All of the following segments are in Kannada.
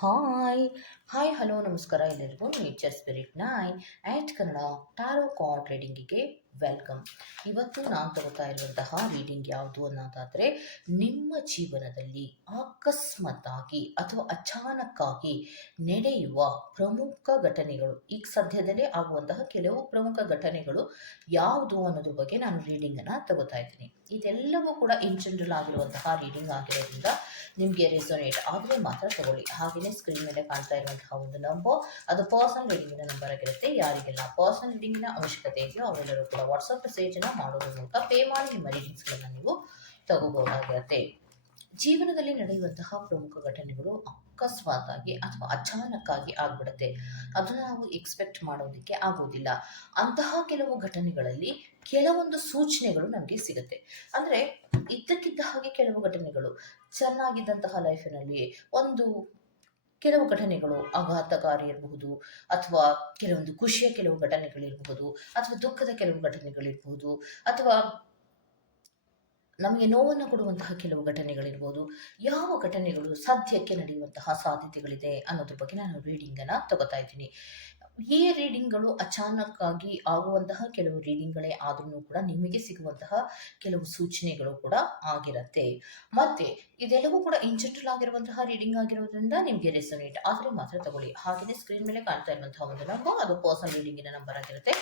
ಹಾಯ್ ಹಾಯ್ ಹಲೋ ನಮಸ್ಕಾರ ಎಲ್ಲರಿಗೂ nature spirit 9 Kannada tarot card ರೀಡಿಂಗಿಗೆ ವೆಲ್ಕಮ್. ಇವತ್ತು ನಾನು ತಗೋತಾ ಇರುವಂತಹ ರೀಡಿಂಗ್ ಯಾವುದು ಅನ್ನೋದಾದರೆ, ನಿಮ್ಮ ಜೀವನದಲ್ಲಿ ಅಕಸ್ಮಾತ್ತಾಗಿ ಅಥವಾ ಅಚಾನಕ್ಕಾಗಿ ನಡೆಯುವ ಪ್ರಮುಖ ಘಟನೆಗಳು, ಈಗ ಸದ್ಯದಲ್ಲೇ ಆಗುವಂತಹ ಕೆಲವು ಪ್ರಮುಖ ಘಟನೆಗಳು ಯಾವುದು ಅನ್ನೋದ್ರ ಬಗ್ಗೆ ನಾನು ರೀಡಿಂಗನ್ನು ತಗೋತಾ ಇದ್ದೀನಿ. ಇದೆಲ್ಲವೂ ಕೂಡ ಇನ್ ಜನರಲ್ ಆಗಿರುವಂತಹ ರೀಡಿಂಗ್ ಆಗಿರೋದ್ರಿಂದ ನಿಮಗೆ ರೆಸೊನೇಟ್ ಆದರೆ ಮಾತ್ರ ತಗೊಳ್ಳಿ. ಹಾಗೆಯೇ ಸ್ಕ್ರೀನ್ ಮೇಲೆ ಕಾಣ್ತಾ ಇರುವಂತಹ ಒಂದು ನಂಬರ್, ಅದು ಪರ್ಸನಲ್ ರೀಡಿಂಗಿನ ನಂಬರ್ ಆಗಿರುತ್ತೆ. ಯಾರಿಗೆಲ್ಲ ಪರ್ಸನಲ್ ರೀಡಿಂಗಿನ ಅವಶ್ಯಕತೆ ಇದೆಯೋ ಅವರೆಲ್ಲರೂ ಕೂಡ ವಾಟ್ಸಪ್ ಮೆಸೇಜನ್ನು ಮಾಡೋದ್ರ ಮೂಲಕ ಪೇ ಮಾಡಿ ನಿಮ್ಮ ರೀಡಿಂಗ್ಸ್ಗಳನ್ನು ನೀವು ತಗೋಬಹುದಾಗಿರುತ್ತೆ. ಜೀವನದಲ್ಲಿ ನಡೆಯುವಂತಹ ಪ್ರಮುಖ ಘಟನೆಗಳು ಅಕಸ್ಮಾತ್ತಾಗಿ ಅಥವಾ ಅಚಾನಕ್ಕಾಗಿ ಆಗ್ಬಿಡುತ್ತೆ. ಅದನ್ನು ನಾವು ಎಕ್ಸ್ಪೆಕ್ಟ್ ಮಾಡೋದಕ್ಕೆ ಆಗೋದಿಲ್ಲ. ಅಂತಹ ಕೆಲವು ಘಟನೆಗಳಲ್ಲಿ ಕೆಲವೊಂದು ಸೂಚನೆಗಳು ನಮಗೆ ಸಿಗುತ್ತೆ. ಅಂದರೆ ಇದ್ದಕ್ಕಿದ್ದ ಹಾಗೆ ಕೆಲವು ಘಟನೆಗಳು ಚೆನ್ನಾಗಿದ್ದಂತಹ ಲೈಫಿನಲ್ಲಿ ಒಂದು ಕೆಲವು ಘಟನೆಗಳು ಆಘಾತಕಾರಿ ಇರಬಹುದು, ಅಥವಾ ಕೆಲವೊಂದು ಖುಷಿಯ ಕೆಲವು ಘಟನೆಗಳಿರಬಹುದು, ಅಥವಾ ದುಃಖದ ಕೆಲವು ಘಟನೆಗಳಿರಬಹುದು, ಅಥವಾ ನಮಗೆ ನೋವನ್ನು ಕೊಡುವಂತಹ ಕೆಲವು ಘಟನೆಗಳಿರ್ಬೋದು. ಯಾವ ಘಟನೆಗಳು ಸದ್ಯಕ್ಕೆ ನಡೆಯುವಂತಹ ಸಾಧ್ಯತೆಗಳಿದೆ ಅನ್ನೋದ್ರ ಬಗ್ಗೆ ನಾನು ರೀಡಿಂಗನ್ನು ತಗೋತಾ ಇದ್ದೀನಿ. ಈ ರೀಡಿಂಗ್ಗಳು ಅಚಾನಕ್ಕಾಗಿ ಆಗುವಂತಹ ಕೆಲವು ರೀಡಿಂಗ್ಗಳೇ ಆದ್ರೂ ಕೂಡ ನಿಮಗೆ ಸಿಗುವಂತಹ ಕೆಲವು ಸೂಚನೆಗಳು ಕೂಡ ಆಗಿರುತ್ತೆ. ಮತ್ತೆ ಇದೆಲ್ಲವೂ ಕೂಡ ಇನ್ ಜನರಲ್ ಆಗಿರುವಂತಹ ರೀಡಿಂಗ್ ಆಗಿರೋದ್ರಿಂದ ನಿಮಗೆ ರೆಸೊನೇಟ್ ಆದರೆ ಮಾತ್ರ ತಗೊಳ್ಳಿ. ಹಾಗೆಯೇ ಸ್ಕ್ರೀನ್ ಮೇಲೆ ಕಾಣ್ತಾ ಇರುವಂತಹ ಒಂದು ನಂಬರ್, ಅದು ಪರ್ಸನಲ್ ರೀಡಿಂಗಿನ ನಂಬರ್ ಆಗಿರುತ್ತೆ.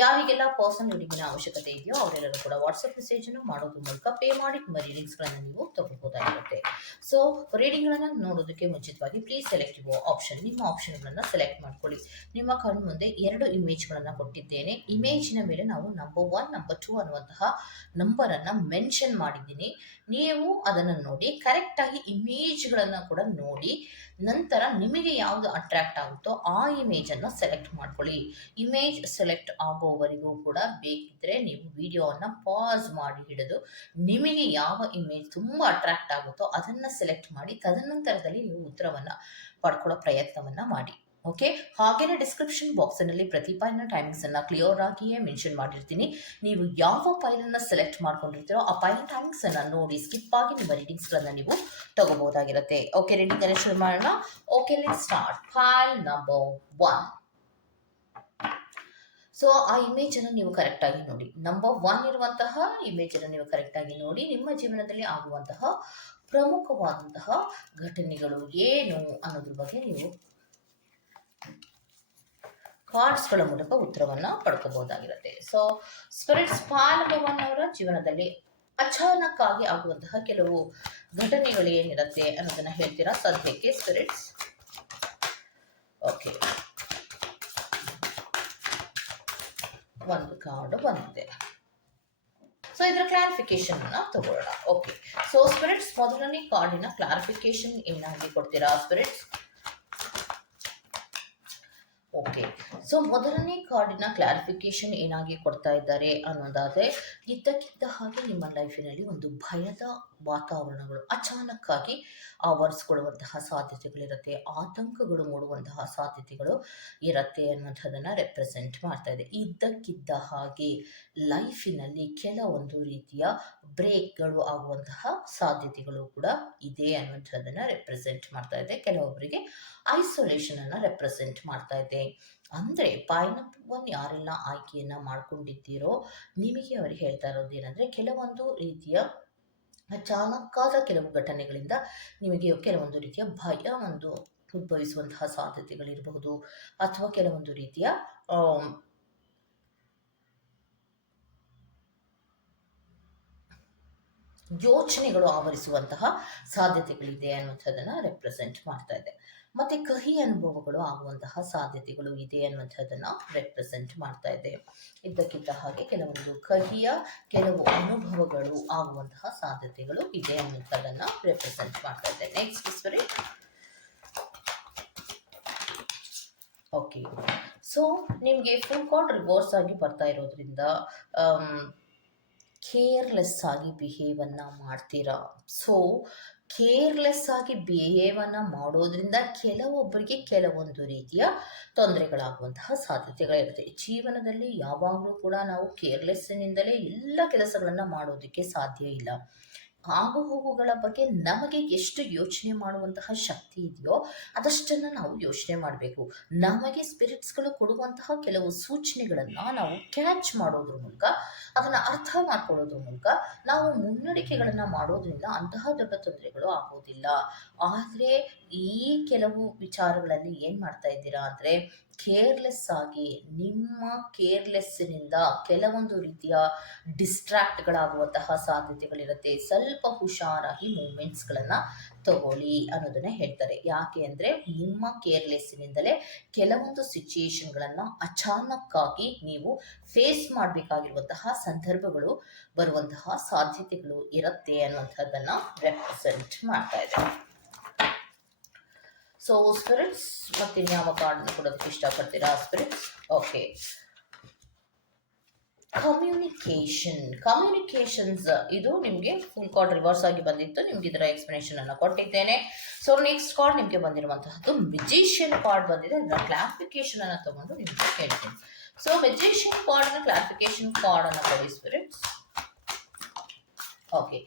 ಯಾರಿಗೆಲ್ಲ ಪರ್ಸನಲ್ ರೀಡಿಂಗಿನ ಅವಶ್ಯಕತೆ ಇದೆಯೋ ಅವರೆಲ್ಲರೂ ಕೂಡ ವಾಟ್ಸಪ್ ಮೆಸೇಜನ್ನು ಮಾಡೋದ್ರ ಮೂಲಕ ಪೇ ಮಾಡಿ ನಿಮ್ಮ ರೀಡಿಂಗ್ಸ್ಗಳನ್ನು ನೀವು ತಗೋಬಹುದಾಗಿರುತ್ತೆ. ಸೊ ರೀಡಿಂಗ್ಗಳನ್ನು ನೋಡೋದಕ್ಕೆ ಮುಂಚಿತವಾಗಿ ಪ್ಲೀಸ್ ಸೆಲೆಕ್ಟ್ ಯುವರ್ ಆಪ್ಷನ್. ನಿಮ್ಮ ಆಪ್ಷನ್ಗಳನ್ನು ಸೆಲೆಕ್ಟ್ ಮಾಡ್ಕೊಳ್ಳಿ. ನಿಮ್ಮ ಕಣ್ಣು ಮುಂದೆ 2 ಇಮೇಜ್ಗಳನ್ನು ಕೊಟ್ಟಿದ್ದೇನೆ. ಇಮೇಜಿನ ಮೇಲೆ ನಾವು ನಂಬರ್ 1 ನಂಬರ್ 2 ಅನ್ನುವಂತಹ ನಂಬರನ್ನು ಮೆನ್ಷನ್ ಮಾಡಿದ್ದೀನಿ. ನೀವು ಅದನ್ನು ನೋಡಿ ಕರೆಕ್ಟಾಗಿ ಇಮೇಜ್ಗಳನ್ನು ಕೂಡ ನೋಡಿ, ನಂತರ ನಿಮಗೆ ಯಾವುದು ಅಟ್ರಾಕ್ಟ್ ಆಗುತ್ತೋ ಆ ಇಮೇಜನ್ನು ಸೆಲೆಕ್ಟ್ ಮಾಡ್ಕೊಳ್ಳಿ. ಇಮೇಜ್ ಸೆಲೆಕ್ಟ್ ಆಗೋವರೆಗೂ ಕೂಡ ಬೇಕಿದ್ರೆ ನೀವು ವಿಡಿಯೋವನ್ನು ಪಾಸ್ ಮಾಡಿ ಹಿಡಿದು ನಿಮಗೆ ಯಾವ ಇಮೇಜ್ ತುಂಬ ಅಟ್ರಾಕ್ಟ್ ಆಗುತ್ತೋ ಅದನ್ನು ಸೆಲೆಕ್ಟ್ ಮಾಡಿ, ತದನಂತರದಲ್ಲಿ ನೀವು ಉತ್ತರವನ್ನು ಪಡ್ಕೊಳ್ಳೋ ಪ್ರಯತ್ನವನ್ನು ಮಾಡಿ. ಓಕೆ, ಹಾಗೇನೆ ಡಿಸ್ಕ್ರಿಪ್ಷನ್ ಬಾಕ್ಸ್ನಲ್ಲಿ ಪ್ರತಿ ಫೈಲ್ನ ಟೈಮಿಂಗ್ಸನ್ನು ಕ್ಲಿಯರ್ ಆಗಿಯೇ ಮೆನ್ಷನ್ ಮಾಡಿರ್ತೀನಿ. ನೀವು ಯಾವ ಫೈಲನ್ನು ಸೆಲೆಕ್ಟ್ ಮಾಡ್ಕೊಂಡಿರ್ತೀರೋ ಆ ಫೈಲ್ ಟೈಮಿಂಗ್ಸನ್ನು ನೋಡಿ ಸ್ಕಿಪ್ ಆಗಿ ನಿಮ್ಮ ರೀಡಿಂಗ್ಸ್ಗಳನ್ನು ನೀವು ತಗೋಬಹುದಾಗಿರುತ್ತೆ. ಓಕೆ, ರೀಡಿಂಗ್ ಶುರು ಮಾಡೋಣ. Okay, let's start. File number 1. So ಆ ಇಮೇಜನ್ನು ನೀವು ಕರೆಕ್ಟಾಗಿ ನೋಡಿ. ನಂಬರ್ 1 ಇರುವಂತಹ ಇಮೇಜನ್ನು ನೀವು ಕರೆಕ್ಟಾಗಿ ನೋಡಿ. ನಿಮ್ಮ ಜೀವನದಲ್ಲಿ ಆಗುವಂತಹ ಪ್ರಮುಖವಾದಂತಹ ಘಟನೆಗಳು ಏನು ಅನ್ನೋದ್ರ ಬಗ್ಗೆ ನೀವು ಕಾರ್ಡ್ಸ್ಗಳ ಮೂಲಕ ಉತ್ತರವನ್ನು ಪಡ್ಕೋಬಹುದಾಗಿರುತ್ತೆ. ಸೊ ಸ್ಪಿರಿಟ್ಸ್ ಫೈಲ್ ನಂಬರ್ 1 ಅವರ ಜೀವನದಲ್ಲಿ ಅಚಾನಕ್ಕಾಗಿ ಆಗುವಂತಹ ಕೆಲವು ಘಟನೆಗಳು ಏನಿರುತ್ತೆ ಅನ್ನೋದನ್ನ ಹೇಳ್ತೀರಾ ಸದ್ಯಕ್ಕೆ ಸ್ಪಿರಿಟ್ಸ್? ಓಕೆ, ಒಂದು ಕಾರ್ಡ್ ಬಂದಿದೆ. ಸೊ ಇದರ ಕ್ಲಾರಿಫಿಕೇಶನ್ ಅನ್ನ ತಗೊಳ್ಳೋಣ. ಓಕೆ, ಸೊ ಸ್ಪಿರಿಟ್ಸ್ ಮೊದಲನೇ ಕಾರ್ಡಿನ ಕ್ಲಾರಿಫಿಕೇಶನ್ ಏನಾಗಿ ಕೊಡ್ತೀರಾ ಸ್ಪಿರಿಟ್ಸ್? ಓಕೆ, ಸೊ ಮೊದಲನೇ ಕಾರ್ಡಿನ ಕ್ಲಾರಿಫಿಕೇಶನ್ ಏನಾಗಿ ಕೊಡ್ತಾ ಇದ್ದಾರೆ ಅನ್ನೋದಾದರೆ, ಇದ್ದಕ್ಕಿದ್ದ ಹಾಗೆ ನಿಮ್ಮ ಲೈಫಿನಲ್ಲಿ ಒಂದು ಭಯದ ವಾತಾವರಣಗಳು ಅಚಾನಕ್ಕಾಗಿ ಆವರಿಸ್ಕೊಳ್ಳುವಂತಹ ಸಾಧ್ಯತೆಗಳಿರುತ್ತೆ, ಆತಂಕಗಳು ಮೂಡುವಂತಹ ಸಾಧ್ಯತೆಗಳು ಇರುತ್ತೆ ಅನ್ನೋಂಥದ್ದನ್ನು ರೆಪ್ರೆಸೆಂಟ್ ಮಾಡ್ತಾ ಇದೆ. ಇದ್ದಕ್ಕಿದ್ದ ಹಾಗೆ ಲೈಫಿನಲ್ಲಿ ಕೆಲವೊಂದು ರೀತಿಯ ಬ್ರೇಕ್ಗಳು ಆಗುವಂತಹ ಸಾಧ್ಯತೆಗಳು ಕೂಡ ಇದೆ ಅನ್ನೋಂಥದ್ದನ್ನು ರೆಪ್ರೆಸೆಂಟ್ ಮಾಡ್ತಾ ಇದೆ. ಕೆಲವೊಬ್ಬರಿಗೆ ಐಸೋಲೇಷನ್ ಅನ್ನು ರೆಪ್ರೆಸೆಂಟ್ ಮಾಡ್ತಾ ಇದೆ. ಅಂದರೆ ಪೈನಾಪಲ್ ಯಾರೆಲ್ಲ ಆಯ್ಕೆಯನ್ನು ಮಾಡ್ಕೊಂಡಿದ್ದೀರೋ ನಿಮಗೆ ಅವರು ಹೇಳ್ತಾ ಇರೋದು ಏನಂದರೆ, ಕೆಲವೊಂದು ರೀತಿಯ ಅಚಾನಕ್ಕಾದ ಕೆಲವು ಘಟನೆಗಳಿಂದ ನಿಮಗೆ ಕೆಲವೊಂದು ರೀತಿಯ ಭಯ ಒಂದು ಉದ್ಭವಿಸುವಂತಹ ಸಾಧ್ಯತೆಗಳಿರಬಹುದು, ಅಥವಾ ಕೆಲವೊಂದು ರೀತಿಯ ಯೋಚನೆಗಳು ಆವರಿಸುವಂತಹ ಸಾಧ್ಯತೆಗಳಿದೆ ಅನ್ನುವಂಥದ್ದನ್ನು ರೆಪ್ರೆಸೆಂಟ್ ಮಾಡ್ತಾ ಇದೆ. ಮತ್ತೆ ಕಹಿ ಅನುಭವಗಳು ಆಗುವಂತಹ ಸಾಧ್ಯತೆಗಳು ಇದೆ ಅನ್ನುವಂಥದ್ದನ್ನು ರೆಪ್ರೆಸೆಂಟ್ ಮಾಡ್ತಾ ಇದೆ. ಇದ್ದಕ್ಕಿದ್ದ ಹಾಗೆ ಕೆಲವೊಂದು ಕಹಿಯ ಕೆಲವು ಅನುಭವಗಳು ಆಗುವಂತಹ ಸಾಧ್ಯತೆಗಳು ಇದೆ ಅನ್ನುವಂಥದ್ದನ್ನು ರೆಪ್ರೆಸೆಂಟ್ ಮಾಡ್ತಾ ಇದೆ. Next spirit. ಓಕೆ, ಸೊ ನಿಮಗೆ ಫುಲ್ ಕಾರ್ಡ್ ರಿವರ್ಸ್ ಆಗಿ ಬರ್ತಾ ಇರೋದ್ರಿಂದ ಕೇರ್ಲೆಸ್ ಆಗಿ ಬಿಹೇವನ್ನು ಮಾಡ್ತೀರಾ. ಸೊ ಕೇರ್ಲೆಸ್ ಆಗಿ ಬಿಹೇವನ್ನು ಮಾಡೋದ್ರಿಂದ ಕೆಲವೊಬ್ಬರಿಗೆ ಕೆಲವೊಂದು ರೀತಿಯ ತೊಂದರೆಗಳಾಗುವಂತಹ ಸಾಧ್ಯತೆಗಳಿರುತ್ತೆ. ಜೀವನದಲ್ಲಿ ಯಾವಾಗಲೂ ಕೂಡ ನಾವು ಕೇರ್ಲೆಸ್ನಿಂದಲೇ ಎಲ್ಲ ಕೆಲಸಗಳನ್ನು ಮಾಡೋದಕ್ಕೆ ಸಾಧ್ಯ ಇಲ್ಲ. ಆಗುಹೋಗುಗಳ ಬಗ್ಗೆ ನಮಗೆ ಎಷ್ಟು ಯೋಚನೆ ಮಾಡುವಂತಹ ಶಕ್ತಿ ಇದೆಯೋ ಅದಷ್ಟನ್ನು ನಾವು ಯೋಚನೆ ಮಾಡಬೇಕು. ನಮಗೆ ಸ್ಪಿರಿಟ್ಸ್ಗಳು ಕೊಡುವಂತಹ ಕೆಲವು ಸೂಚನೆಗಳನ್ನು ನಾವು ಕ್ಯಾಚ್ ಮಾಡೋದ್ರ ಮೂಲಕ, ಅದನ್ನು ಅರ್ಥ ಮಾಡ್ಕೊಳ್ಳೋದ್ರ ಮೂಲಕ ನಾವು ಮುನ್ನಡಿಕೆಗಳನ್ನು ಮಾಡೋದ್ರಿಂದ ಅಂತಹ ದೊಡ್ಡ ತೊಂದರೆಗಳು ಆಗೋದಿಲ್ಲ. ಆದರೆ ಈ ಕೆಲವು ವಿಚಾರಗಳಲ್ಲಿ ಏನು ಮಾಡ್ತಾ ಇದ್ದೀರಾ ಅಂದರೆ, ಕೇರ್ಲೆಸ್ ಆಗಿ ನಿಮ್ಮ ಕೇರ್ಲೆಸ್ಸಿನಿಂದ ಕೆಲವೊಂದು ರೀತಿಯ ಡಿಸ್ಟ್ರಾಕ್ಟ್ಗಳಾಗುವಂತಹ ಸಾಧ್ಯತೆಗಳಿರುತ್ತೆ. ಸ್ವಲ್ಪ ಹುಷಾರಾಗಿ ಮೂಮೆಂಟ್ಸ್ಗಳನ್ನು ತಗೊಳ್ಳಿ ಅನ್ನೋದನ್ನ ಹೇಳ್ತಾರೆ. ಯಾಕೆ ಅಂದರೆ ನಿಮ್ಮ ಕೇರ್ಲೆಸ್ಸಿನಿಂದಲೇ ಕೆಲವೊಂದು ಸಿಚುಯೇಷನ್ಗಳನ್ನು ಅಚಾನಕ್ಕಾಗಿ ನೀವು ಫೇಸ್ ಮಾಡಬೇಕಾಗಿರುವಂತಹ ಸಂದರ್ಭಗಳು ಬರುವಂತಹ ಸಾಧ್ಯತೆಗಳು ಇರುತ್ತೆ ಅನ್ನುವಂಥದ್ದನ್ನು ರೆಪ್ರೆಸೆಂಟ್ ಮಾಡ್ತಾ ಇದೆ. ಸೊ ಸ್ಪಿರಿಟ್ಸ್ ಮತ್ತೆ ಯಾವ ಕಾರ್ಡನ್ನು ಕೊಡೋದಕ್ಕೆ ಇಷ್ಟಪಡ್ತೀರಾ ಸ್ಪಿರಿಟ್ಸ್? ಓಕೆ, ಕಮ್ಯುನಿಕೇಶನ್ಸ್ ಇದು ನಿಮಗೆ ಫುಲ್ ಕಾರ್ಡ್ ರಿವರ್ಸ್ ಆಗಿ ಬಂದಿತ್ತು. ನಿಮ್ಗೆ ಇದರ ಎಕ್ಸ್ಪ್ಲನೇಷನ್ ಅನ್ನು ಕೊಟ್ಟಿದ್ದೇನೆ. ಸೊ ನೆಕ್ಸ್ಟ್ ಕಾರ್ಡ್ ನಿಮಗೆ ಬಂದಿರುವಂತಹದ್ದು ಮೆಜಿಷಿಯನ್ ಕಾರ್ಡ್ ಬಂದಿದೆ. ಅದರ ಕ್ಲಾರಿಫಿಕೇಶನ್ ಅನ್ನು ತಗೊಂಡು ನಿಮಗೆ ಹೇಳ್ತೀನಿ. So magician card clarification card ಅನ್ನು ಕೊಡಿ ಸ್ಪಿರಿಟ್ಸ್. ಓಕೆ,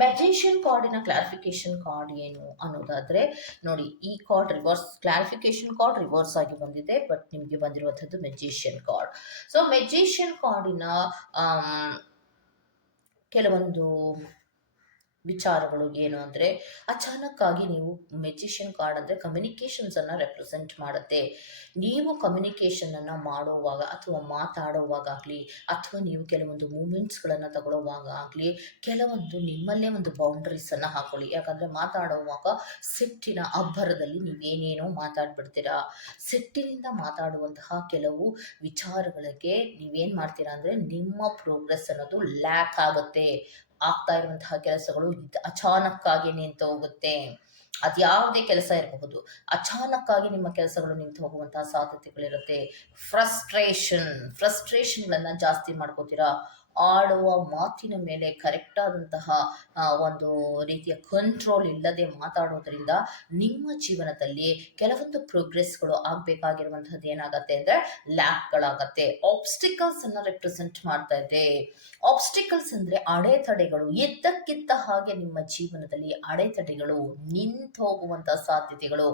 ಮೆಜಿಷಿಯನ್ ಕಾರ್ಡಿನ ಕ್ಲಾರಿಫಿಕೇಶನ್ ಕಾರ್ಡ್ ಏನು ಅನ್ನೋದಾದ್ರೆ ನೋಡಿ, ಈ card reverse, clarification card reverse ಆಗಿ ಬಂದಿದೆ, ಬಟ್ ನಿಮಗೆ ಬಂದಿರುವಂಥದ್ದು ಮೆಜಿಷಿಯನ್ ಕಾರ್ಡ್. ಸೊ ಮೆಜಿಷಿಯನ್ ಕಾರ್ಡಿನ ಕೆಲವೊಂದು ವಿಚಾರಗಳು ಏನು ಅಂದರೆ, ಅಚಾನಕ್ಕಾಗಿ ನೀವು ಮೆಜಿಷಿಯನ್ ಕಾರ್ಡ್ ಅಂದರೆ ಕಮ್ಯುನಿಕೇಷನ್ಸನ್ನು ರೆಪ್ರೆಸೆಂಟ್ ಮಾಡುತ್ತೆ. ನೀವು ಕಮ್ಯುನಿಕೇಷನನ್ನು ಮಾಡುವಾಗ ಅಥವಾ ಮಾತಾಡುವಾಗ ಆಗಲಿ, ಅಥವಾ ನೀವು ಕೆಲವೊಂದು ಮೂಮೆಂಟ್ಸ್ಗಳನ್ನು ತಗೊಳ್ಳುವಾಗ ಆಗಲಿ, ಕೆಲವೊಂದು ನಿಮ್ಮಲ್ಲೇ ಒಂದು ಬೌಂಡ್ರೀಸನ್ನು ಹಾಕೊಳ್ಳಿ. ಯಾಕಂದರೆ ಮಾತಾಡುವಾಗ ಸಿಟ್ಟಿನ ಅಬ್ಬರದಲ್ಲಿ ನೀವೇನೇನೋ ಮಾತಾಡ್ಬಿಡ್ತೀರಾ. ಸಿಟ್ಟಿನಿಂದ ಮಾತಾಡುವಂತಹ ಕೆಲವು ವಿಚಾರಗಳಿಗೆ ನೀವೇನು ಮಾಡ್ತೀರಾ ಅಂದರೆ, ನಿಮ್ಮ ಪ್ರೋಗ್ರೆಸ್ ಅನ್ನೋದು ಲ್ಯಾಕ್ ಆಗುತ್ತೆ. ಆಗ್ತಾ ಇರುವಂತಹ ಕೆಲಸಗಳು ಅಚಾನಕ್ಕಾಗಿ ನಿಂತು ಹೋಗುತ್ತೆ. ಅದ್ಯಾವುದೇ ಕೆಲಸ ಇರಬಹುದು, ಅಚಾನಕ್ಕಾಗಿ ನಿಮ್ಮ ಕೆಲಸಗಳು ನಿಂತು ಹೋಗುವಂತಹ ಸಾಧ್ಯತೆಗಳಿರುತ್ತೆ. ಫ್ರಸ್ಟ್ರೇಷನ್ಗಳನ್ನು ಜಾಸ್ತಿ ಮಾಡ್ಕೋತೀರಾ. ಆಡುವ ಮಾತಿನ ಮೇಲೆ ಕರೆಕ್ಟ್ ಆದಂತಹ ಒಂದು ರೀತಿಯ ಕಂಟ್ರೋಲ್ ಇಲ್ಲದೆ ಮಾತಾಡೋದ್ರಿಂದ ನಿಮ್ಮ ಜೀವನದಲ್ಲಿ ಕೆಲವೊಂದು ಪ್ರೋಗ್ರೆಸ್ಗಳು ಆಗಬೇಕಾಗಿರುವಂಥದ್ದು ಏನಾಗುತ್ತೆ ಅಂದರೆ ಲ್ಯಾಕ್ಗಳಾಗತ್ತೆ. ಆಬ್ಸ್ಟಿಕಲ್ಸ್ ಅನ್ನು ರೆಪ್ರೆಸೆಂಟ್ ಮಾಡ್ತಾ ಇದೆ. ಆಬ್ಸ್ಟಿಕಲ್ಸ್ ಅಂದರೆ ಅಡೆತಡೆಗಳು. ಎದ್ದಕ್ಕಿದ್ದ ಹಾಗೆ ನಿಮ್ಮ ಜೀವನದಲ್ಲಿ ಅಡೆತಡೆಗಳು ನಿಂತು ಹೋಗುವಂತಹ ಸಾಧ್ಯತೆಗಳು,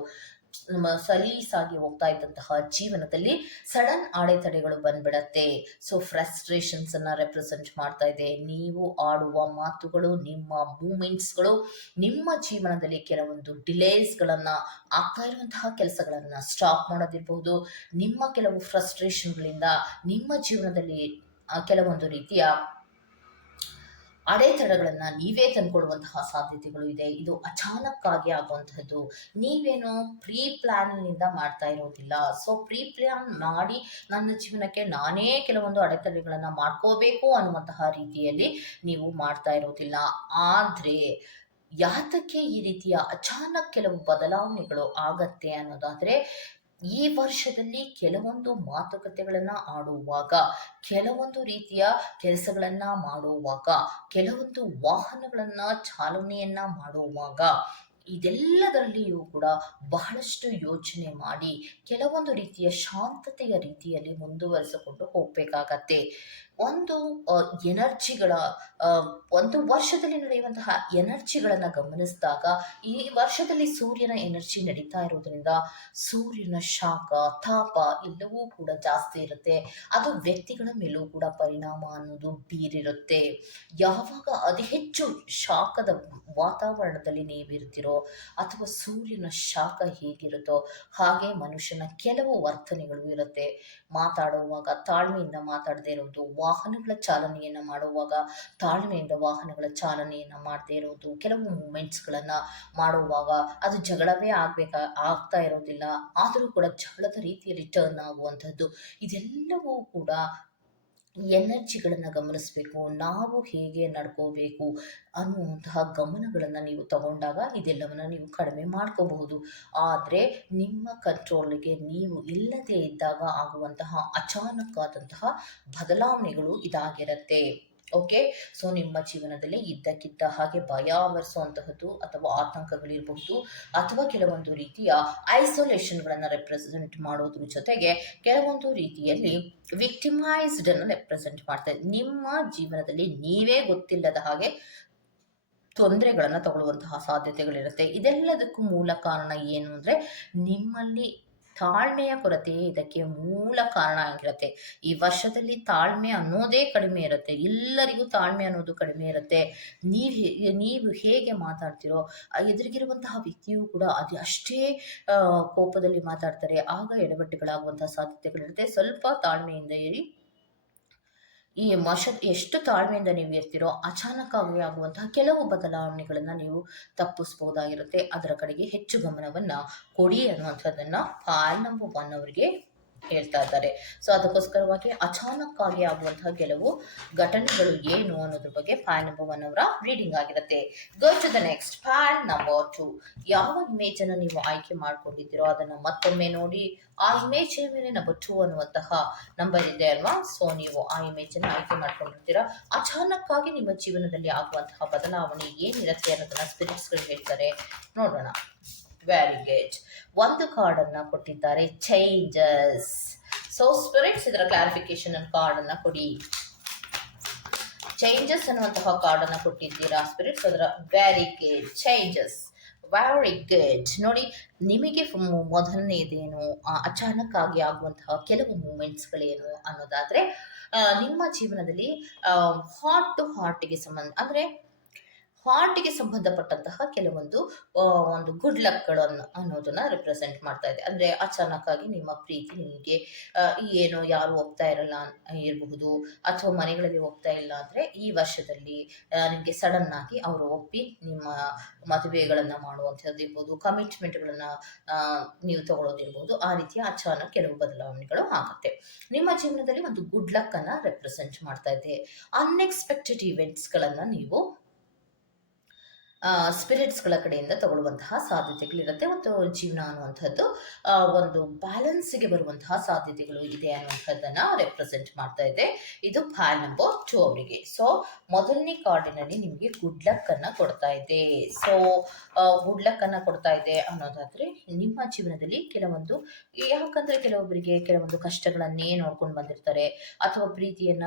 ನಮ್ಮ ಸಲೀಸಾಗಿ ಹೋಗ್ತಾ ಇದ್ದಂತಹ ಜೀವನದಲ್ಲಿ ಸಡನ್ ಅಡೆತಡೆಗಳು ಬಂದ್ಬಿಡತ್ತೆ. ಸೊ ಫ್ರಸ್ಟ್ರೇಷನ್ಸ್ ಅನ್ನ ರೆಪ್ರೆಸೆಂಟ್ ಮಾಡ್ತಾ ಇದೆ. ನೀವು ಆಡುವ ಮಾತುಗಳು, ನಿಮ್ಮ ಮೂಮೆಂಟ್ಸ್ಗಳು ನಿಮ್ಮ ಜೀವನದಲ್ಲಿ ಕೆಲವೊಂದು ಡಿಲೇಸ್ಗಳನ್ನು, ಆಗ್ತಾ ಇರುವಂತಹ ಕೆಲಸಗಳನ್ನು ಸ್ಟಾಪ್ ಮಾಡೋದಿರಬಹುದು. ನಿಮ್ಮ ಕೆಲವು ಫ್ರಸ್ಟ್ರೇಷನ್ಗಳಿಂದ ನಿಮ್ಮ ಜೀವನದಲ್ಲಿ ಕೆಲವೊಂದು ರೀತಿಯ ಅಡೆತಡೆಗಳನ್ನು ನೀವೇ ತಂದುಕೊಡುವಂತಹ ಸಾಧ್ಯತೆಗಳು ಇದೆ. ಇದು ಅಚಾನಕ್ಕಾಗಿ ಆಗುವಂತಹದ್ದು. ನೀವೇನು ಪ್ರೀ ಪ್ಲಾನ್ನಿಂದ ಮಾಡ್ತಾ ಇರೋದಿಲ್ಲ. ಸೊ ಪ್ರೀ ಪ್ಲಾನ್ ಮಾಡಿ ನನ್ನ ಜೀವನಕ್ಕೆ ನಾನೇ ಕೆಲವೊಂದು ಅಡೆತಡೆಗಳನ್ನು ಮಾಡ್ಕೋಬೇಕು ಅನ್ನುವಂತಹ ರೀತಿಯಲ್ಲಿ ನೀವು ಮಾಡ್ತಾ ಇರೋದಿಲ್ಲ. ಆದರೆ ಯಾತಕ್ಕೆ ಈ ರೀತಿಯ ಅಚಾನಕ್ ಕೆಲವು ಬದಲಾವಣೆಗಳು ಆಗತ್ತೆ ಅನ್ನೋದಾದರೆ, ಈ ವರ್ಷದಲ್ಲಿ ಕೆಲವೊಂದು ಮಾತುಕತೆಗಳನ್ನು ಆಡುವಾಗ, ಕೆಲವೊಂದು ರೀತಿಯ ಕೆಲಸಗಳನ್ನು ಮಾಡುವಾಗ, ಕೆಲವೊಂದು ವಾಹನಗಳನ್ನು ಚಾಲನೆಯನ್ನು ಮಾಡುವಾಗ, ಇದೆಲ್ಲದರಲ್ಲಿಯೂ ಕೂಡ ಬಹಳಷ್ಟು ಯೋಚನೆ ಮಾಡಿ ಕೆಲವೊಂದು ರೀತಿಯ ಶಾಂತತೆಯ ರೀತಿಯಲ್ಲಿ ಮುಂದುವರಿಸಿಕೊಂಡು ಹೋಗಬೇಕಾಗತ್ತೆ. ಒಂದು ಎನರ್ಜಿಗಳ ಒಂದು ವರ್ಷದಲ್ಲಿ ನಡೆಯುವಂತಹ ಎನರ್ಜಿಗಳನ್ನು ಗಮನಿಸಿದಾಗ, ಈ ವರ್ಷದಲ್ಲಿ ಸೂರ್ಯನ ಎನರ್ಜಿ ನಡೀತಾ ಇರೋದ್ರಿಂದ ಸೂರ್ಯನ ಶಾಖ, ತಾಪ ಎಲ್ಲವೂ ಕೂಡ ಜಾಸ್ತಿ ಇರುತ್ತೆ. ಅದು ವ್ಯಕ್ತಿಗಳ ಮೇಲೂ ಕೂಡ ಪರಿಣಾಮ ಅನ್ನೋದು ಬೀರಿರುತ್ತೆ. ಯಾವಾಗ ಅತಿ ಹೆಚ್ಚು ಶಾಖದ ವಾತಾವರಣದಲ್ಲಿ ನೀವಿರ್ತೀರೋ ಅಥವಾ ಸೂರ್ಯನ ಶಾಖ ಹೇಗಿರುತ್ತೋ ಹಾಗೆ ಮನುಷ್ಯನ ಕೆಲವು ವರ್ತನೆಗಳು ಇರುತ್ತೆ. ಮಾತಾಡುವಾಗ ತಾಳ್ಮೆಯಿಂದ ಮಾತಾಡದೇ ಇರೋದು, ವಾಹನಗಳ ಚಾಲನೆಯನ್ನು ಮಾಡುವಾಗ ತಾಳ್ಮೆಯಿಂದ ವಾಹನಗಳ ಚಾಲನೆಯನ್ನು ಮಾಡದೇ ಇರೋದು, ಕೆಲವು ಮೂಮೆಂಟ್ಸ್ಗಳನ್ನು ಮಾಡುವಾಗ ಅದು ಜಗಳವೇ ಆಗ್ತಾ ಇರೋದಿಲ್ಲ, ಆದರೂ ಕೂಡ ಜಗಳದ ರೀತಿಯಲ್ಲಿ ಟರ್ನ್ ಆಗುವಂಥದ್ದು, ಇದೆಲ್ಲವೂ ಕೂಡ ಎನರ್ಜಿಗಳನ್ನು ಗಮನಿಸಬೇಕು. ನಾವು ಹೇಗೆ ನಡ್ಕೋಬೇಕು ಅನ್ನುವಂತಹ ಗಮನಗಳನ್ನು ನೀವು ತಗೊಂಡಾಗ ಇದೆಲ್ಲವನ್ನು ನೀವು ಕಡಿಮೆ ಮಾಡ್ಕೋಬಹುದು. ಆದರೆ ನಿಮ್ಮ ಕಂಟ್ರೋಲ್ಗೆ ನೀವು ಇಲ್ಲದೇ ಇದ್ದಾಗ ಆಗುವಂತಹ ಅಚಾನಕ್ ಆದಂತಹ ಬದಲಾವಣೆಗಳು ಇದಾಗಿರುತ್ತೆ. ಓಕೆ, ಸೊ ನಿಮ್ಮ ಜೀವನದಲ್ಲಿ ಇದ್ದಕ್ಕಿದ್ದ ಹಾಗೆ ಭಯ ಆವರಿಸುವಂತಹದ್ದು ಅಥವಾ ಆತಂಕಗಳಿರಬಹುದು, ಅಥವಾ ಕೆಲವೊಂದು ರೀತಿಯ ಐಸೋಲೇಷನ್ಗಳನ್ನು ರೆಪ್ರೆಸೆಂಟ್ ಮಾಡೋದ್ರ ಜೊತೆಗೆ ಕೆಲವೊಂದು ರೀತಿಯಲ್ಲಿ ವಿಕ್ಟಿಮೈಸ್ಡ್ ಅನ್ನು ರೆಪ್ರೆಸೆಂಟ್ ಮಾಡ್ತಾರೆ. ನಿಮ್ಮ ಜೀವನದಲ್ಲಿ ನೀವೇ ಗೊತ್ತಿಲ್ಲದ ಹಾಗೆ ತೊಂದರೆಗಳನ್ನು ತಗೊಳ್ಳುವಂತಹ ಸಾಧ್ಯತೆಗಳಿರುತ್ತೆ. ಇದೆಲ್ಲದಕ್ಕೂ ಮೂಲ ಕಾರಣ ಏನು ಅಂದರೆ ನಿಮ್ಮಲ್ಲಿ ತಾಳ್ಮೆಯ ಕೊರತೆಯೇ ಇದಕ್ಕೆ ಮೂಲ ಕಾರಣ ಆಗಿರುತ್ತೆ. ಈ ವರ್ಷದಲ್ಲಿ ತಾಳ್ಮೆ ಅನ್ನೋದೇ ಕಡಿಮೆ ಇರುತ್ತೆ. ಎಲ್ಲರಿಗೂ ತಾಳ್ಮೆ ಅನ್ನೋದು ಕಡಿಮೆ ಇರುತ್ತೆ. ನೀವು ಹೇಗೆ ಮಾತಾಡ್ತಿರೋ ಎದುರಿಗಿರುವಂತಹ ವ್ಯಕ್ತಿಯೂ ಕೂಡ ಅಷ್ಟೇ ಕೋಪದಲ್ಲಿ ಮಾತಾಡ್ತಾರೆ. ಆಗ ಎಡವಟ್ಟುಗಳಾಗುವಂತಹ ಸಾಧ್ಯತೆಗಳಿರುತ್ತೆ. ಸ್ವಲ್ಪ ತಾಳ್ಮೆಯಿಂದ ಇರಿ. ಈ ಎಷ್ಟು ತಾಳ್ಮೆಯಿಂದ ನೀವು ಇರ್ತೀರೋ ಅಚಾನಕ್ಕಾಗಿ ಆಗುವಂತಹ ಕೆಲವು ಬದಲಾವಣೆಗಳನ್ನು ನೀವು ತಪ್ಪಿಸ್ಬೋದಾಗಿರುತ್ತೆ. ಅದರ ಕಡೆಗೆ ಹೆಚ್ಚು ಗಮನವನ್ನು ಕೊಡಿ ಅನ್ನುವಂಥದ್ದನ್ನು ಫೈಲ್ ನಂಬರ್ 1 ಅವರಿಗೆ ಹೇಳ್ತಾ ಇದ್ದಾರೆ. ಸೊ ಅದಕ್ಕೋಸ್ಕರವಾಗಿ ಅಚಾನಕ್ಕಾಗಿ ಆಗುವಂತಹ ಕೆಲವು ಘಟನೆಗಳು ಏನು ಅನ್ನೋದ್ರ ಬಗ್ಗೆ ಫೈಲ್ ನಂಬರ್ 1 ಅವರ ರೀಡಿಂಗ್ ಆಗಿರುತ್ತೆ. Go to the next file number 2. ಯಾವ ಇಮೇಜ್ ಅನ್ನು ನೀವು ಆಯ್ಕೆ ಮಾಡ್ಕೊಂಡಿದ್ದೀರೋ ಅದನ್ನು ಮತ್ತೊಮ್ಮೆ ನೋಡಿ. ಆ ಇಮೇಜ್ ಮೇಲೆ ನಂಬರ್ 2 ಅನ್ನುವಂತಹ ನಂಬರ್ ಇದೆ ಅಲ್ವಾ? ಸೊ ನೀವು ಆ ಇಮೇಜ್ ಅನ್ನು ಆಯ್ಕೆ ಮಾಡ್ಕೊಂಡಿರ್ತೀರಾ. ಅಚಾನಕ್ಕಾಗಿ ನಿಮ್ಮ ಜೀವನದಲ್ಲಿ ಆಗುವಂತಹ ಬದಲಾವಣೆ ಏನಿರುತ್ತೆ ಅನ್ನೋದನ್ನ ಸ್ಪಿರಿಟ್ಸ್ಗಳು ಹೇಳ್ತಾರೆ. ನೋಡೋಣ. Very good. ಒಂದು ಕಾರ್ಡ್ ಅನ್ನ ಕೊಟ್ಟಿದ್ದಾರೆ, ಚೇಂಜಸ್. ಸೊ ಸ್ಪಿರಿಟ್ಸ್ ಇದರ ಕ್ಲಾರಿಫಿಕೇಶನ್ ಕಾರ್ಡ್ ಅನ್ನ ಕೊಡಿ. ಚೇಂಜಸ್ ಅನ್ನುವಂತಹ ಕಾರ್ಡ್ ಅನ್ನ ಕೊಟ್ಟಿದ್ದೀರಾ ಸ್ಪಿರಿಟ್ಸ್. ಅದರ very good. Changes, very good. ನೋಡಿ, ನಿಮಗೆ ಮೊದಲನೇದೇನು, ಅಚಾನಕ್ ಆಗಿ ಆಗುವಂತಹ ಕೆಲವು ಮೂಮೆಂಟ್ಸ್ಗಳೇನು ಅನ್ನೋದಾದ್ರೆ ನಿಮ್ಮ ಜೀವನದಲ್ಲಿ ಹಾರ್ಟ್ ಟು ಹಾರ್ಟ್ಗೆ ಸಂಬಂಧ ಅಂದ್ರೆ ಹಾರ್ಟ್ಗೆ ಸಂಬಂಧಪಟ್ಟಂತಹ ಕೆಲವೊಂದು ಒಂದು ಗುಡ್ ಲಕ್ಗಳು ಅನ್ನೋದನ್ನ ರೆಪ್ರೆಸೆಂಟ್ ಮಾಡ್ತಾ ಇದೆ. ಅಂದ್ರೆ ಅಚಾನಕ್ ಆಗಿ ನಿಮ್ಮ ಪ್ರೀತಿ ನಿಮಗೆ ಏನು ಯಾರು ಹೋಗ್ತಾ ಇರಲ್ಲ ಇರಬಹುದು, ಅಥವಾ ಮನೆಗಳಲ್ಲಿ ಹೋಗ್ತಾ ಇಲ್ಲ ಅಂದ್ರೆ ಈ ವರ್ಷದಲ್ಲಿ ನಿಮಗೆ ಸಡನ್ ಆಗಿ ಅವರು ಒಪ್ಪಿ ನಿಮ್ಮ ಮದುವೆಗಳನ್ನ ಮಾಡುವಂಥದ್ದು ಇರ್ಬೋದು, ಕಮಿಟ್ಮೆಂಟ್ಗಳನ್ನ ನೀವು ತಗೊಳ್ಳೋದಿರ್ಬೋದು. ಆ ರೀತಿಯ ಅಚಾನಕ್ ಕೆಲವು ಬದಲಾವಣೆಗಳು ಆಗುತ್ತೆ. ನಿಮ್ಮ ಜೀವನದಲ್ಲಿ ಒಂದು ಗುಡ್ ಲಕ್ ಅನ್ನ ರೆಪ್ರೆಸೆಂಟ್ ಮಾಡ್ತಾ ಇದೆ. ಅನ್ಎಕ್ಸ್ಪೆಕ್ಟೆಡ್ ಇವೆಂಟ್ಸ್ಗಳನ್ನ ನೀವು ಸ್ಪಿರಿಟ್ಸ್ಗಳ ಕಡೆಯಿಂದ ತಗೊಳ್ಳುವಂತಹ ಸಾಧ್ಯತೆಗಳಿರುತ್ತೆ. ಮತ್ತು ಜೀವನ ಅನ್ನುವಂಥದ್ದು ಒಂದು ಬ್ಯಾಲೆನ್ಸ್ಗೆ ಬರುವಂತಹ ಸಾಧ್ಯತೆಗಳು ಇದೆ ಅನ್ನುವಂಥದ್ದನ್ನು ರೆಪ್ರೆಸೆಂಟ್ ಮಾಡ್ತಾ ಇದೆ. ಇದು ಫೈಲ್ ನಂಬರ್ 2 ಅವರಿಗೆ. ಸೊ ಮೊದಲನೇ ಕಾರ್ಡಿನಲ್ಲಿ ನಿಮಗೆ ಗುಡ್ ಲಕ್ ಅನ್ನ ಕೊಡ್ತಾ ಇದೆ. ಸೊ ಗುಡ್ ಲಕ್ ಅನ್ನ ಕೊಡ್ತಾ ಇದೆ ಅನ್ನೋದಾದ್ರೆ ನಿಮ್ಮ ಜೀವನದಲ್ಲಿ ಕೆಲವೊಂದು, ಯಾಕಂದ್ರೆ ಕೆಲವೊಬ್ಬರಿಗೆ ಕೆಲವೊಂದು ಕಷ್ಟಗಳನ್ನೇ ನೋಡ್ಕೊಂಡು ಬಂದಿರ್ತಾರೆ, ಅಥವಾ ಪ್ರೀತಿಯನ್ನ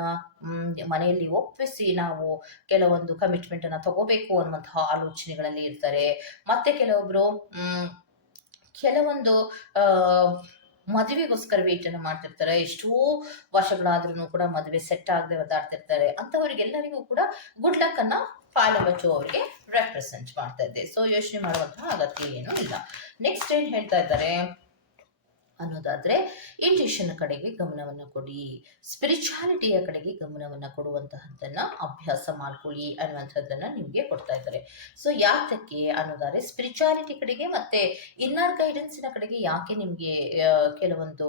ಮನೆಯಲ್ಲಿ ಒಪ್ಪಿಸಿ ನಾವು ಕೆಲವೊಂದು ಕಮಿಟ್ಮೆಂಟ್ ಅನ್ನ ತಗೋಬೇಕು ಅನ್ನುವಂತಹ ಆಲೋಚನೆಗಳಲ್ಲಿ ಇರ್ತಾರೆ. ಮತ್ತೆ ಕೆಲವೊಬ್ರು ಕೆಲವೊಂದು ಮದುವೆಗೋಸ್ಕರ ವೇಟ್ ಅನ್ನು ಮಾಡ್ತಿರ್ತಾರೆ. ಎಷ್ಟೋ ವರ್ಷಗಳಾದ್ರೂ ಕೂಡ ಮದುವೆ ಸೆಟ್ ಆಗದೆ ಒದ್ದಾಡ್ತಿರ್ತಾರೆ. ಅಂತವರಿಗೆಲ್ಲರಿಗೂ ಕೂಡ ಗುಡ್ ಲಕ್ ಅನ್ನ ಫೈಲ್ ನಂಬರ್ 2 ಅವರಿಗೆ ರೆಪ್ರೆಸೆಂಟ್ ಮಾಡ್ತಾ ಇದೆ. ಸೊ ಯೋಚನೆ ಮಾಡುವಂತಹ ಅಗತ್ಯ ಏನೂ ಇಲ್ಲ. ನೆಕ್ಸ್ಟ್ ಏನ್ ಹೇಳ್ತಾ ಇದ್ದಾರೆ ಅನ್ನೋದಾದ್ರೆ ಇಂಟ್ಯೂಷನ್ ಕಡೆಗೆ ಗಮನವನ್ನು ಕೊಡಿ, ಸ್ಪಿರಿಚುಯಾಲಿಟಿಯ ಕಡೆಗೆ ಗಮನವನ್ನು ಕೊಡುವಂತಹದ್ದನ್ನ ಅಭ್ಯಾಸ ಮಾಡ್ಕೊಳ್ಳಿ ಅನ್ನುವಂಥದ್ದನ್ನ ನಿಮಗೆ ಕೊಡ್ತಾ ಇದ್ದಾರೆ. ಸೊ ಯಾತಕ್ಕೆ ಅನ್ನೋದಾದ್ರೆ ಸ್ಪಿರಿಚುಯಾಲಿಟಿ ಕಡೆಗೆ ಮತ್ತೆ ಇನ್ನರ್ ಗೈಡೆನ್ಸಿನ ಕಡೆಗೆ ಯಾಕೆ ನಿಮಗೆ ಕೆಲವೊಂದು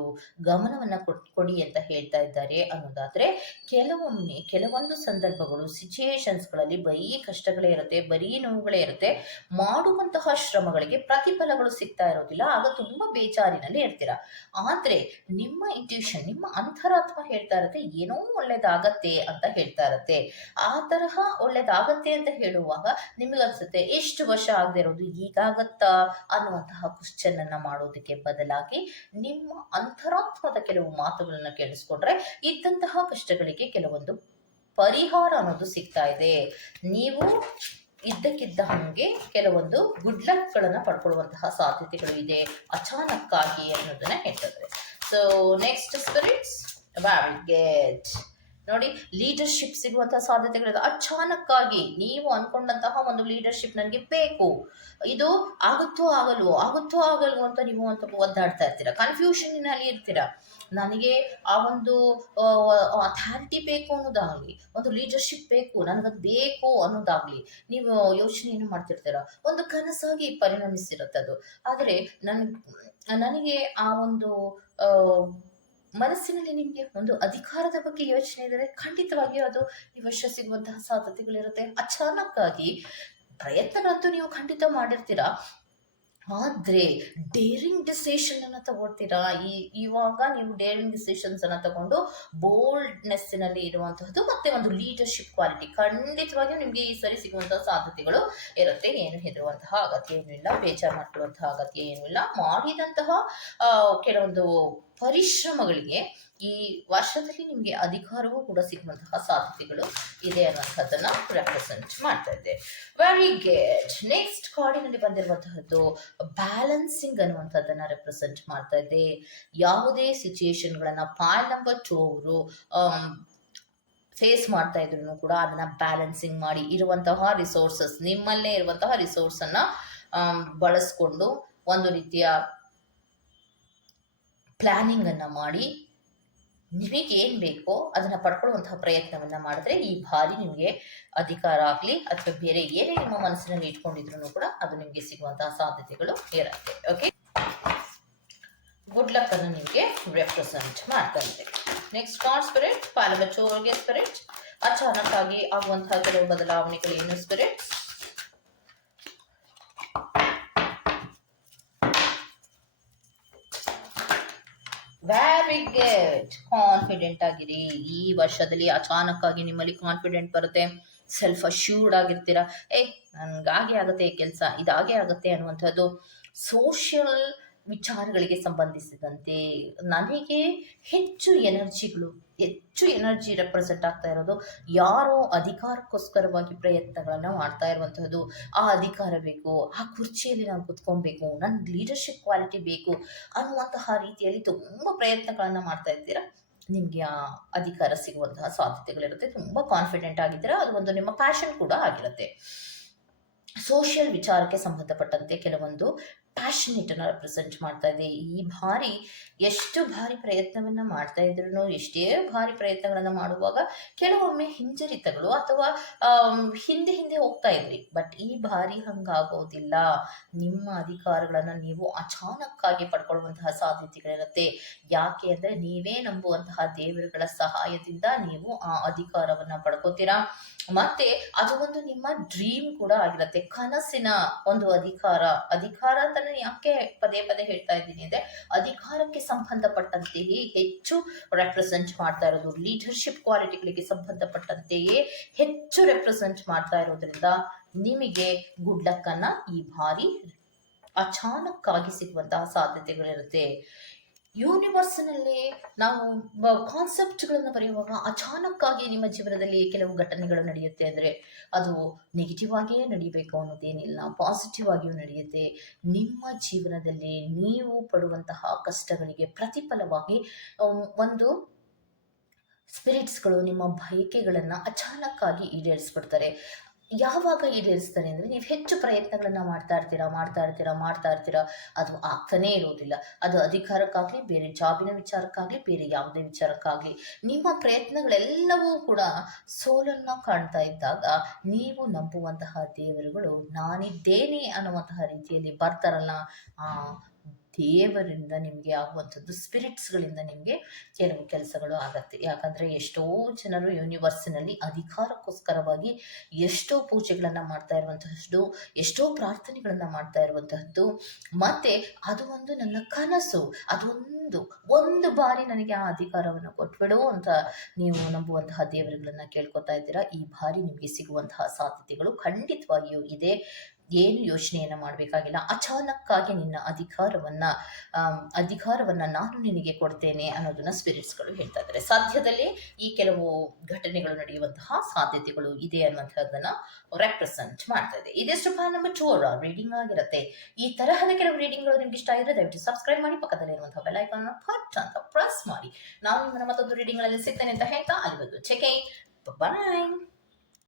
ಗಮನವನ್ನ ಕೊಡಿ ಅಂತ ಹೇಳ್ತಾ ಇದ್ದಾರೆ ಅನ್ನೋದಾದ್ರೆ ಕೆಲವೊಮ್ಮೆ ಕೆಲವೊಂದು ಸಂದರ್ಭಗಳು ಸಿಚುಯೇಷನ್ಸ್ಗಳಲ್ಲಿ ಬರೀ ಕಷ್ಟಗಳೇ ಇರುತ್ತೆ, ಬರೀ ನೋವುಗಳೇ ಇರುತ್ತೆ. ಮಾಡುವಂತಹ ಶ್ರಮಗಳಿಗೆ ಪ್ರತಿಫಲಗಳು ಸಿಗ್ತಾ ಇರೋದಿಲ್ಲ. ಆಗ ತುಂಬಾ ಬೇಜಾರಿನಲ್ಲಿ ಇರ್ತೀರಾ. ಆದ್ರೆ ನಿಮ್ಮ ಇಂಟ್ಯೂಷನ್, ನಿಮ್ಮ ಅಂತರಾತ್ಮ ಹೇಳ್ತಾ ಇರುತ್ತೆ ಏನೋ ಒಳ್ಳೇದಾಗತ್ತೆ ಅಂತ ಹೇಳ್ತಾ ಇರುತ್ತೆ. ಆ ತರಹ ಒಳ್ಳೇದಾಗತ್ತೆ ಅಂತ ಹೇಳುವಾಗ ನಿಮಗನ್ಸುತ್ತೆ ಎಷ್ಟು ವರ್ಷ ಆಗದೆ ಇರೋದು ಈಗಾಗತ್ತಾ ಅನ್ನುವಂತಹ ಕ್ವಶನ್ ಅನ್ನ ಮಾಡೋದಕ್ಕೆ ಬದಲಾಗಿ ನಿಮ್ಮ ಅಂತರಾತ್ಮದ ಕೆಲವು ಮಾತುಗಳನ್ನ ಕೇಳಿಸ್ಕೊಂಡ್ರೆ ಇದ್ದಂತಹ ಕಷ್ಟಗಳಿಗೆ ಕೆಲವೊಂದು ಪರಿಹಾರ ಅನ್ನೋದು ಸಿಗ್ತಾ ಇದೆ. ನೀವು ಇದ್ದಕ್ಕಿದ್ದ ಹಾಗೆ ಕೆಲವೊಂದು ಗುಡ್ ಲಕ್ ಗಳನ್ನ ಪಡ್ಕೊಳ್ಳುವಂತಹ ಸಾಧ್ಯತೆಗಳು ಇದೆ ಅಚಾನಕ್ಕಾಗಿ ಅನ್ನೋದನ್ನ ಹೇಳ್ತಾರೆ. So next spirits, very good. ನೋಡಿ, ಲೀಡರ್ಶಿಪ್ ಸಿಗುವಂತಹ ಸಾಧ್ಯತೆಗಳಿದೆ. ಅಚಾನಕ್ಕಾಗಿ ನೀವು ಅನ್ಕೊಂಡಂತಹ ಒಂದು ಲೀಡರ್ಶಿಪ್ ನನಗೆ ಬೇಕು, ಇದು ಆಗುತ್ತೋ ಆಗಲ್ವೋ ಅಂತ ನೀವು ಅಂತ ಒದ್ದಾಡ್ತಾ ಇರ್ತೀರಾ, ಕನ್ಫ್ಯೂಷನ್ನಲ್ಲಿ ಇರ್ತೀರಾ. ನನಗೆ ಆ ಒಂದು ಅಥಾರಿಟಿ ಬೇಕು ಅನ್ನೋದಾಗ್ಲಿ, ಒಂದು ಲೀಡರ್ಶಿಪ್ ಬೇಕು, ನನಗದು ಬೇಕು ಅನ್ನೋದಾಗ್ಲಿ ನೀವು ಯೋಚನೆಯನ್ನು ಮಾಡ್ತಿರ್ತೀರ. ಒಂದು ಕನಸಾಗಿ ಪರಿಣಮಿಸಿರುತ್ತೆ ಅದು. ಆದರೆ ನನಗೆ ಆ ಒಂದು ಮನಸ್ಸಿನಲ್ಲಿ ನಿಮಗೆ ಒಂದು ಅಧಿಕಾರದ ಬಗ್ಗೆ ಯೋಚನೆ ಇದ್ದರೆ ಖಂಡಿತವಾಗಿಯೂ ಅದು ಈ ವರ್ಷ ಸಿಗುವಂತಹ ಸಾಧ್ಯತೆಗಳಿರುತ್ತೆ. ಅಚಾನಕ್ಕಾಗಿ ಪ್ರಯತ್ನಗಳಂತೂ ನೀವು ಖಂಡಿತ ಮಾಡಿರ್ತೀರಾ, ಆದ್ರೆ ಡೇರಿಂಗ್ ಡಿಸಿಷನ್ ಅನ್ನ ತಗೊಳ್ತೀರಾ. ಇವಾಗ ನೀವು ಡೇರಿಂಗ್ ಡಿಸಿಷನ್ಸ್ ಅನ್ನ ತಗೊಂಡು ಬೋಲ್ಡ್ನೆಸ್ಸಿನಲ್ಲಿ ಇರುವಂತಹದ್ದು ಮತ್ತೆ ಒಂದು ಲೀಡರ್ಶಿಪ್ ಕ್ವಾಲಿಟಿ ಖಂಡಿತವಾಗಿಯೂ ನಿಮ್ಗೆ ಈ ಸರಿ ಸಿಗುವಂತಹ ಸಾಧ್ಯತೆಗಳು ಇರುತ್ತೆ. ಏನು ಹೆದರುವಂತಹ ಅಗತ್ಯ ಏನೂ ಇಲ್ಲ, ಬೇಜಾರು ಮಾಡ್ಕೊಳ್ಳುವಂತಹ ಅಗತ್ಯ ಏನೂ ಇಲ್ಲ. ಮಾಡಿದಂತಹ ಕೆಲವೊಂದು ಪರಿಶ್ರಮಗಳಿಗೆ ಈ ವರ್ಷದಲ್ಲಿ ನಿಮಗೆ ಅಧಿಕಾರವೂ ಕೂಡ ಸಿಗುವಂತಹ ಸಾಧ್ಯತೆಗಳು ಇದೆ ಅನ್ನೋಂಥದ್ದನ್ನ ರೆಪ್ರೆಸೆಂಟ್ ಮಾಡ್ತಾ ಇದೆ. Very good. ನೆಕ್ಸ್ಟ್ ಕಾರ್ಡಿನಲ್ಲಿ ಬಂದಿರುವಂತಹದ್ದು ಬ್ಯಾಲೆನ್ಸಿಂಗ್ ಅನ್ನುವಂಥದ್ದನ್ನ ರೆಪ್ರೆಸೆಂಟ್ ಮಾಡ್ತಾ ಇದೆ. ಯಾವುದೇ ಸಿಚುಯೇಷನ್ಗಳನ್ನ ಪಾಲ್ ನಂಬರ್ 2 ಅವರು ಫೇಸ್ ಮಾಡ್ತಾ ಇದ್ರು ಕೂಡ ಅದನ್ನ ಬ್ಯಾಲೆನ್ಸಿಂಗ್ ಮಾಡಿ ಇರುವಂತಹ ರಿಸೋರ್ಸಸ್, ನಿಮ್ಮಲ್ಲೇ ಇರುವಂತಹ ರಿಸೋರ್ಸ್ ಅನ್ನ ಬಳಸ್ಕೊಂಡು ಒಂದು ರೀತಿಯ ಪ್ಲಾನಿಂಗ್ ಅನ್ನ ಮಾಡಿ ನಿಮಗೆ ಏನ್ ಬೇಕೋ ಅದನ್ನ ಪಡ್ಕೊಳ್ಳುವಂತಹ ಪ್ರಯತ್ನವನ್ನ ಮಾಡಿದ್ರೆ ಈ ಬಾರಿ ನಿಮಗೆ ಅಧಿಕಾರ ಆಗ್ಲಿ ಅಥವಾ ಬೇರೆ ಏನೇ ನಿಮ್ಮ ಮನಸ್ಸಿನಲ್ಲಿ ಇಟ್ಕೊಂಡಿದ್ರು ಕೂಡ ಅದು ನಿಮಗೆ ಸಿಗುವಂತಹ ಸಾಧ್ಯತೆಗಳು ಇರುತ್ತೆ. ಓಕೆ, ಗುಡ್ ಲಕ್ ಅನ್ನು ನಿಮಗೆ ರೆಪ್ರೆಸೆಂಟ್ ಮಾಡ್ತಾ ಇದೆ. ನೆಕ್ಸ್ಟ್ ಕಾರ್ಡ್ ಸ್ಪಿರಿಟ್, ಪಾಲಮಚೋರ್ಗೆ ಸ್ಪಿರಿಟ್, ಅಚಾನಕ್ ಆಗಿ ಆಗುವಂತಹ ಕೆಲವು ಬದಲಾವಣೆಗಳು ಏನು ಸ್ಪಿರಿಟ್? Very good. ಕಾನ್ಫಿಡೆಂಟ್ ಆಗಿರಿ. ಈ ವರ್ಷದಲ್ಲಿ ಅಚಾನಕ್ ಆಗಿ ನಿಮ್ಮಲ್ಲಿ ಕಾನ್ಫಿಡೆಂಟ್ ಬರುತ್ತೆ. Self assured ಆಗಿರ್ತೀರಾ. ನನ್ಗಾಗೆ ಆಗುತ್ತೆ ಕೆಲಸ, ಇದಾಗೆ ಆಗುತ್ತೆ ಅನ್ನುವಂಥದ್ದು. ಸೋಷಿಯಲ್ ವಿಚಾರಗಳಿಗೆ ಸಂಬಂಧಿಸಿದಂತೆ ನನಗೆ ಹೆಚ್ಚು ಎನರ್ಜಿ ರೆಪ್ರೆಸೆಂಟ್ ಆಗ್ತಾ ಇರೋದು ಯಾರೋ ಅಧಿಕಾರಕ್ಕೋಸ್ಕರವಾಗಿ ಪ್ರಯತ್ನಗಳನ್ನ ಮಾಡ್ತಾ ಇರುವಂತಹದ್ದು. ಆ ಅಧಿಕಾರ ಬೇಕು, ಆ ಕುರ್ಚಿಯಲ್ಲಿ ನಾನು ಕುತ್ಕೊಬೇಕು, ನನ್ನ ಲೀಡರ್ಶಿಪ್ ಕ್ವಾಲಿಟಿ ಬೇಕು ಅನ್ನುವಂತಹ ರೀತಿಯಲ್ಲಿ ತುಂಬಾ ಪ್ರಯತ್ನಗಳನ್ನ ಮಾಡ್ತಾ ಇದ್ದೀರಾ. ನಿಮ್ಗೆ ಆ ಅಧಿಕಾರ ಸಿಗುವಂತಹ ಸಾಧ್ಯತೆಗಳಿರುತ್ತೆ. ತುಂಬಾ ಕಾನ್ಫಿಡೆಂಟ್ ಆಗಿದ್ದೀರಾ. ಅದು ಒಂದು ನಿಮ್ಮ ಪ್ಯಾಷನ್ ಕೂಡ ಆಗಿರುತ್ತೆ. ಸೋಷಿಯಲ್ ವಿಚಾರಕ್ಕೆ ಸಂಬಂಧಪಟ್ಟಂತೆ ಕೆಲವೊಂದು ಪ್ಯಾಷನೇಟ್ ಅನ್ನ ರೆಪ್ರೆಸೆಂಟ್ ಮಾಡ್ತಾ ಇದೆ. ಈ ಬಾರಿ ಎಷ್ಟು ಭಾರಿ ಪ್ರಯತ್ನವನ್ನ ಮಾಡ್ತಾ ಇದ್ರು, ಎಷ್ಟೇ ಭಾರಿ ಪ್ರಯತ್ನಗಳನ್ನ ಮಾಡುವಾಗ ಕೆಲವೊಮ್ಮೆ ಹಿಂಜರಿತಗಳು ಅಥವಾ ಹಿಂದೆ ಹೋಗ್ತಾ ಇದ್ರಿ. ಬಟ್ ಈ ಬಾರಿ ಹಂಗಾಗೋದಿಲ್ಲ. ನಿಮ್ಮ ಅಧಿಕಾರಗಳನ್ನ ನೀವು ಅಚಾನಕ್ ಆಗಿ ಪಡ್ಕೊಳ್ಳುವಂತಹ ಸಾಧ್ಯತೆಗಳಿರುತ್ತೆ. ಯಾಕೆ ಅಂದ್ರೆ ನೀವೇ ನಂಬುವಂತಹ ದೇವರುಗಳ ಸಹಾಯದಿಂದ ನೀವು ಆ ಅಧಿಕಾರವನ್ನ ಪಡ್ಕೋತೀರಾ. ಮತ್ತೆ ಅದು ಒಂದು ನಿಮ್ಮ ಡ್ರೀಮ್ ಕೂಡ ಆಗಿರುತ್ತೆ. ಕನಸಿನ ಒಂದು ಅಧಿಕಾರ ಅಂತ ಯಾಕೆ ಪದೇ ಹೇಳ್ತಾ ಇದ್ದೀನಿ ಅಂದ್ರೆ ಅಧಿಕಾರಕ್ಕೆ ಸಂಬಂಧಪಟ್ಟಂತೆಯೇ ಹೆಚ್ಚು ರೆಪ್ರೆಸೆಂಟ್ ಮಾಡ್ತಾ ಇರೋದು, ಲೀಡರ್ಶಿಪ್ ಕ್ವಾಲಿಟಿಗಳಿಗೆ ಸಂಬಂಧಪಟ್ಟಂತೆಯೇ ಹೆಚ್ಚು ರೆಪ್ರೆಸೆಂಟ್ ಮಾಡ್ತಾ ಇರೋದ್ರಿಂದ ನಿಮಗೆ ಗುಡ್ ಲಕ್ ಅನ್ನ ಈ ಬಾರಿ ಅಚಾನಕ್ ಆಗಿ ಸಿಗುವಂತಹ ಸಾಧ್ಯತೆಗಳಿರುತ್ತೆ. ಯೂನಿವರ್ಸ್ನಲ್ಲಿ ನಾವು ಕಾನ್ಸೆಪ್ಟ್ಗಳನ್ನು ಬರೆಯುವಾಗ ಅಚಾನಕ್ ಆಗಿ ನಿಮ್ಮ ಜೀವನದಲ್ಲಿ ಕೆಲವು ಘಟನೆಗಳು ನಡೆಯುತ್ತೆ ಅಂದರೆ ಅದು ನೆಗೆಟಿವ್ ಆಗಿಯೇ ನಡೀಬೇಕು ಅನ್ನೋದೇನಿಲ್ಲ, ಪಾಸಿಟಿವ್ ಆಗಿಯೂ ನಡೆಯುತ್ತೆ. ನಿಮ್ಮ ಜೀವನದಲ್ಲಿ ನೀವು ಪಡುವಂತಹ ಕಷ್ಟಗಳಿಗೆ ಪ್ರತಿಫಲವಾಗಿ ಒಂದು ಸ್ಪಿರಿಟ್ಸ್ಗಳು ನಿಮ್ಮ ಬಯಕೆಗಳನ್ನು ಅಚಾನಕ್ ಆಗಿ ಈಡೇರಿಸ್ಬಿಡ್ತಾರೆ. ಯಾವಾಗ ಈಡೇರಿಸ್ತಾರೆ ಅಂದರೆ ನೀವು ಹೆಚ್ಚು ಪ್ರಯತ್ನಗಳನ್ನ ಮಾಡ್ತಾ ಇರ್ತೀರಾ, ಅದು ಆಗ್ತಾನೇ ಇರೋದಿಲ್ಲ. ಅದು ಅಧಿಕಾರಕ್ಕಾಗಲಿ, ಬೇರೆ ಜಾಬಿನ ವಿಚಾರಕ್ಕಾಗಲಿ, ಬೇರೆ ಯಾವುದೇ ವಿಚಾರಕ್ಕಾಗಲಿ ನಿಮ್ಮ ಪ್ರಯತ್ನಗಳೆಲ್ಲವೂ ಕೂಡ ಸೋಲನ್ನ ಕಾಣ್ತಾ ಇದ್ದಾಗ ನೀವು ನಂಬುವಂತಹ ದೇವರುಗಳು ನಾನಿದ್ದೇನೆ ಅನ್ನುವಂತಹ ರೀತಿಯಲ್ಲಿ ಬರ್ತಾರಲ್ಲ, ಆ ದೇವರಿಂದ ನಿಮಗೆ ಆಗುವಂಥದ್ದು, ಸ್ಪಿರಿಟ್ಸ್ಗಳಿಂದ ನಿಮಗೆ ಕೆಲವು ಕೆಲಸಗಳು ಆಗತ್ತೆ. ಯಾಕಂದರೆ ಎಷ್ಟೋ ಜನರು ಯೂನಿವರ್ಸಿನಲ್ಲಿ ಅಧಿಕಾರಕ್ಕೋಸ್ಕರವಾಗಿ ಎಷ್ಟೋ ಪೂಜೆಗಳನ್ನು ಮಾಡ್ತಾ ಇರುವಂತಹದ್ದು, ಎಷ್ಟೋ ಪ್ರಾರ್ಥನೆಗಳನ್ನು ಮಾಡ್ತಾ ಇರುವಂತಹದ್ದು. ಮತ್ತು ಅದು ಒಂದು ನನ್ನ ಕನಸು, ಒಂದು ಬಾರಿ ನನಗೆ ಆ ಅಧಿಕಾರವನ್ನು ಕೊಟ್ಬಿಡು ಅಂತ ನೀವು ನಂಬುವಂತಹ ದೇವರುಗಳನ್ನು ಕೇಳ್ಕೊತಾ ಇದ್ದೀರಾ. ಈ ಬಾರಿ ನಿಮಗೆ ಸಿಗುವಂತಹ ಸಾಧ್ಯತೆಗಳು ಖಂಡಿತವಾಗಿಯೂ ಇದೆ. ಏನು ಯೋಚನೆಯನ್ನು ಮಾಡಬೇಕಾಗಿಲ್ಲ. ಅಚಾನಕ್ಕಾಗಿ ನಿನ್ನ ಅಧಿಕಾರವನ್ನ ನಾನು ನಿನಗೆ ಕೊಡ್ತೇನೆ ಅನ್ನೋದನ್ನ ಸ್ಪಿರಿಟ್ಸ್ಗಳು ಹೇಳ್ತಾ ಇದ್ದಾರೆ. ಸದ್ಯದಲ್ಲೇ ಈ ಕೆಲವು ಘಟನೆಗಳು ನಡೆಯುವಂತಹ ಸಾಧ್ಯತೆಗಳು ಇದೆ ಅನ್ನುವಂಥದ್ದನ್ನ ರೆಪ್ರೆಸೆಂಟ್ ಮಾಡ್ತಾ ಇದೆ. ಇದೆಷ್ಟು ನಂಬರ್ 2 ರೀಡಿಂಗ್ ಆಗಿರುತ್ತೆ. ಈ ತರಹದ ಕೆಲವು ರೀಡಿಂಗ್ಗಳು ನಿಮ್ಗೆ ಇಷ್ಟ ಆಗಿದ್ರೆ ದಯವಿಟ್ಟು ಸಬ್ಸ್ಕ್ರೈಬ್ ಮಾಡಿ, ಪಕ್ಕದಲ್ಲಿ ಇರುವಂತಹ ಬೆಲ್ ಐಕಾನ್ ಪಟ್ ಅಂತ ಪ್ರೆಸ್ ಮಾಡಿ. ನಾನು ನಿಮ್ಮನ್ನ ಮತ್ತೊಂದು ರೀಡಿಂಗ್ಗಳಲ್ಲಿ ಸಿಗ್ತೇನೆ ಅಂತ ಹೇಳ್ತಾ ಅಲ್ಲಿವರೆಗೂ ಚೆಕ್. ಬಾಯ್.